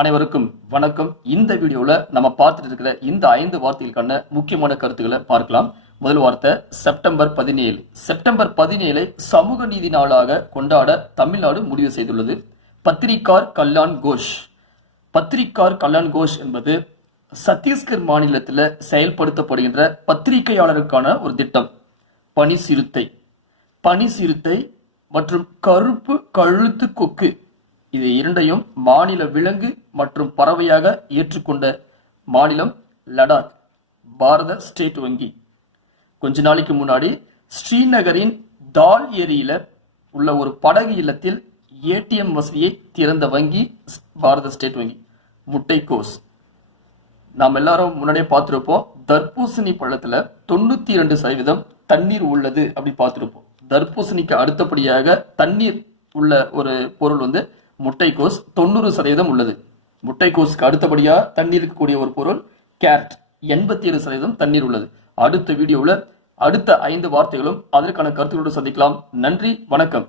அனைவருக்கும் வணக்கம். இந்த வீடியோல நம்ம பார்த்துட்டு இருக்கிற இந்த 5 வார்த்தைகளுக்கான முக்கியமான கருத்துக்களை பார்க்கலாம். முதல் வார்த்தை செப்டம்பர் 17. செப்டம்பர் 17 சமூக நீதி நாளாக கொண்டாட தமிழ்நாடு முடிவு செய்துள்ளது. பத்திரிகார் கல்யாண் கோஷ். பத்திரிகார் கல்யாண் கோஷ் என்பது சத்தீஸ்கர் மாநிலத்தில் செயல்படுத்தப்படுகின்ற பத்திரிகையாளருக்கான ஒரு திட்டம். பனி சிறுத்தை மற்றும் கருப்பு கழுத்து கொக்கு இது இரண்டையும் மாநில விலங்கு மற்றும் பறவையாக ஏற்றுக்கொண்ட மாநிலம் லடாக். பாரத ஸ்டேட் வங்கி கொஞ்ச நாளைக்கு முன்னாடி ஸ்ரீநகரின் தால் ஏரியில உள்ள ஒரு படகு இல்லத்தில் ஏடிஎம் வசதியை திறந்த வங்கி பாரத ஸ்டேட் வங்கி. முட்டைக்கோஸ் நாம் எல்லாரும் முன்னாடியே பார்த்துருப்போம். தர்பூசணி பழத்துல 92% தண்ணீர் உள்ளது அப்படி பார்த்துருப்போம். தர்பூசணிக்கு அடுத்தபடியாக தண்ணீர் உள்ள ஒரு பொருள் முட்டைக்கோஸ் 90% உள்ளது. முட்டைக்கோஸுக்கு அடுத்தபடியா தண்ணீர் இருக்கக்கூடிய ஒரு பொருள் கேரட் 87% தண்ணீர் உள்ளது. அடுத்த வீடியோவில் அடுத்த 5 வார்த்தைகளும் அதற்கான கருத்துக்களோடு சந்திக்கலாம். நன்றி, வணக்கம்.